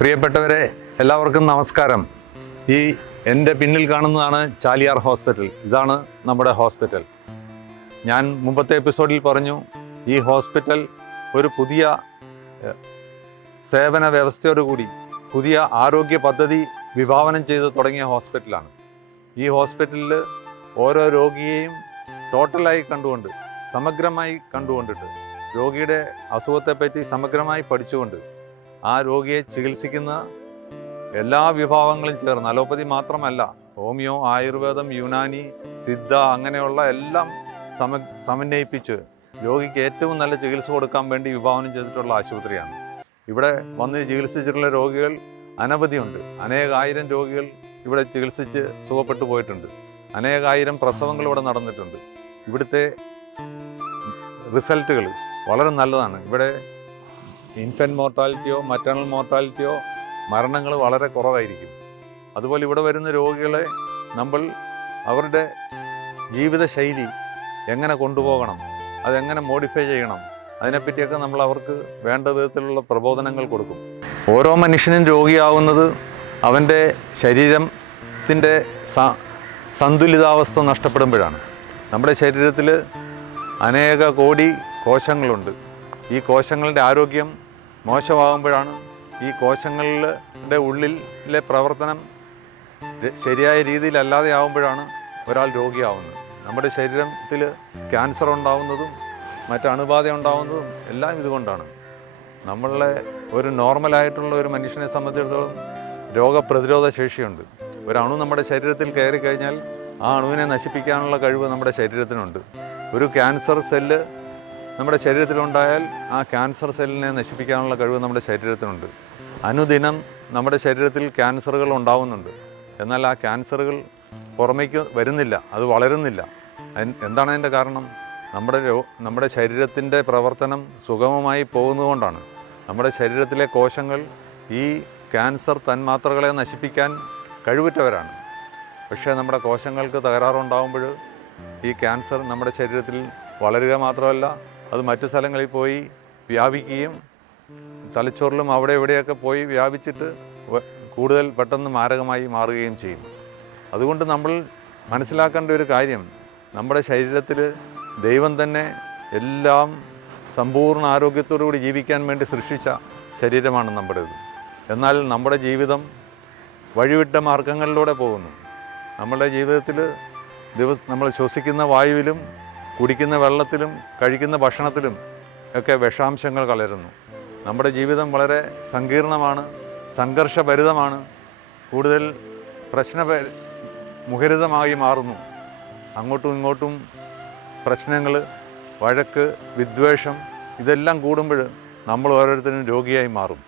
പ്രിയപ്പെട്ടവരെ, എല്ലാവർക്കും നമസ്കാരം. എൻ്റെ പിന്നിൽ കാണുന്നതാണ് ചാലിയാർ ഹോസ്പിറ്റൽ. ഇതാണ് നമ്മുടെ ഹോസ്പിറ്റൽ. ഞാൻ മുമ്പത്തെ എപ്പിസോഡിൽ പറഞ്ഞു, ഈ ഹോസ്പിറ്റൽ ഒരു പുതിയ സേവന വ്യവസ്ഥയോടുകൂടി പുതിയ ആരോഗ്യ പദ്ധതി വിഭാവനം ചെയ്ത് തുടങ്ങിയ ഹോസ്പിറ്റലാണ്. ഈ ഹോസ്പിറ്റലിൽ ഓരോ രോഗിയെയും ടോട്ടലായി കണ്ടുകൊണ്ട്, സമഗ്രമായി കണ്ടുകൊണ്ടിട്ട്, രോഗിയുടെ അസുഖത്തെപ്പറ്റി സമഗ്രമായി പഠിച്ചുകൊണ്ട് ആ രോഗിയെ ചികിത്സിക്കുന്ന എല്ലാ വിഭാഗങ്ങളും ചേർന്ന്, അലോപ്പതി മാത്രമല്ല, ഹോമിയോ, ആയുർവേദം, യുനാനി, സിദ്ധ, അങ്ങനെയുള്ള എല്ലാം സമന്വയിപ്പിച്ച് രോഗിക്ക് ഏറ്റവും നല്ല ചികിത്സ കൊടുക്കാൻ വേണ്ടി വിഭാവനം ചെയ്തിട്ടുള്ള ആശുപത്രിയാണ്. ഇവിടെ വന്ന് ചികിത്സിച്ചിട്ടുള്ള രോഗികൾ അനവധിയുണ്ട്. അനേകായിരം രോഗികൾ ഇവിടെ ചികിത്സിച്ച് സുഖപ്പെട്ടു പോയിട്ടുണ്ട്. അനേകായിരം പ്രസവങ്ങൾ ഇവിടെ നടന്നിട്ടുണ്ട്. ഇവിടുത്തെ റിസൾട്ടുകൾ വളരെ നല്ലതാണ്. ഇവിടെ ഇൻഫൻറ്റ് മോർട്ടാലിറ്റിയോ മറ്റേണൽ മോർട്ടാലിറ്റിയോ മരണങ്ങൾ വളരെ കുറവായിരിക്കും. അതുപോലെ ഇവിടെ വരുന്ന രോഗികളെ നമ്മൾ അവരുടെ ജീവിതശൈലി എങ്ങനെ കൊണ്ടുപോകണം, അതെങ്ങനെ മോഡിഫൈ ചെയ്യണം, അതിനെപ്പറ്റിയൊക്കെ നമ്മൾ അവർക്ക് വേണ്ട വിധത്തിലുള്ള പ്രബോധനങ്ങൾ കൊടുക്കും. ഓരോ മനുഷ്യനും രോഗിയാവുന്നത് അവൻ്റെ ശരീരത്തിൻ്റെ സന്തുലിതാവസ്ഥ നഷ്ടപ്പെടുമ്പോഴാണ്. നമ്മുടെ ശരീരത്തിൽ അനേക കോടി കോശങ്ങളുണ്ട്. ഈ കോശങ്ങളുടെ ആരോഗ്യം മോശമാകുമ്പോഴാണ്, ഈ കോശങ്ങളുടെ ഉള്ളിലെ പ്രവർത്തനം ശരിയായ രീതിയിലല്ലാതെ ആകുമ്പോഴാണ് ഒരാൾ രോഗിയാവുന്നത്. നമ്മുടെ ശരീരത്തിൽ ക്യാൻസർ ഉണ്ടാവുന്നതും മറ്റ് അണുബാധ ഉണ്ടാവുന്നതും എല്ലാം ഇതുകൊണ്ടാണ്. നമ്മളെ ഒരു നോർമലായിട്ടുള്ള ഒരു മനുഷ്യനെ സംബന്ധിച്ചിടത്തോളം രോഗപ്രതിരോധ ശേഷിയുണ്ട്. ഒരു അണു നമ്മുടെ ശരീരത്തിൽ കയറി കഴിഞ്ഞാൽ ആ അണുവിനെ നശിപ്പിക്കാനുള്ള കഴിവ് നമ്മുടെ ശരീരത്തിനുണ്ട്. ഒരു ക്യാൻസർ സെല്ല് നമ്മുടെ ശരീരത്തിലുണ്ടായാൽ ആ ക്യാൻസർ സെല്ലിനെ നശിപ്പിക്കാനുള്ള കഴിവ് നമ്മുടെ ശരീരത്തിനുണ്ട്. അനുദിനം നമ്മുടെ ശരീരത്തിൽ ക്യാൻസറുകൾ ഉണ്ടാവുന്നുണ്ട്. എന്നാൽ ആ ക്യാൻസറുകൾ പുറമേക്ക് വരുന്നില്ല, അത് വളരുന്നില്ല. എന്താണ് അതിൻ്റെ കാരണം? നമ്മുടെ ശരീരത്തിൻ്റെ പ്രവർത്തനം സുഗമമായി പോകുന്നതുകൊണ്ടാണ്. നമ്മുടെ ശരീരത്തിലെ കോശങ്ങൾ ഈ ക്യാൻസർ തന്മാത്രകളെ നശിപ്പിക്കാൻ കഴിവുറ്റവരാണ്. പക്ഷേ നമ്മുടെ കോശങ്ങൾക്ക് തകരാറുണ്ടാകുമ്പോൾ ഈ ക്യാൻസർ നമ്മുടെ ശരീരത്തിൽ വളരുക മാത്രമല്ല, അത് മറ്റു സ്ഥലങ്ങളിൽ പോയി വ്യാപിക്കുകയും തലച്ചോറിലും അവിടെ എവിടെയൊക്കെ പോയി വ്യാപിച്ചിട്ട് കൂടുതൽ പെട്ടെന്ന് മാരകമായി മാറുകയും ചെയ്യും. അതുകൊണ്ട് നമ്മൾ മനസ്സിലാക്കേണ്ട ഒരു കാര്യം, നമ്മുടെ ശരീരത്തിൽ ദൈവം തന്നെ എല്ലാം സമ്പൂർണ്ണ ആരോഗ്യത്തോടുകൂടി ജീവിക്കാൻ വേണ്ടി സൃഷ്ടിച്ച ശരീരമാണ് നമ്മുടേത്. എന്നാൽ നമ്മുടെ ജീവിതം വഴിവിട്ട മാർഗങ്ങളിലൂടെ പോകുന്നു. നമ്മുടെ ജീവിതത്തിൽ നമ്മൾ ശ്വസിക്കുന്ന വായുവിലും കുടിക്കുന്ന വെള്ളത്തിലും കഴിക്കുന്ന ഭക്ഷണത്തിലും ഒക്കെ വിഷാംശങ്ങൾ കലരുന്നു. നമ്മുടെ ജീവിതം വളരെ സങ്കീർണമാണ്, സംഘർഷഭരിതമാണ്, കൂടുതൽ പ്രശ്നമുഖരിതമായി മാറുന്നു. അങ്ങോട്ടും ഇങ്ങോട്ടും പ്രശ്നങ്ങൾ, വഴക്ക്, വിദ്വേഷം, ഇതെല്ലാം കൂടുമ്പോൾ നമ്മൾ ഓരോരുത്തരും രോഗിയായി മാറും.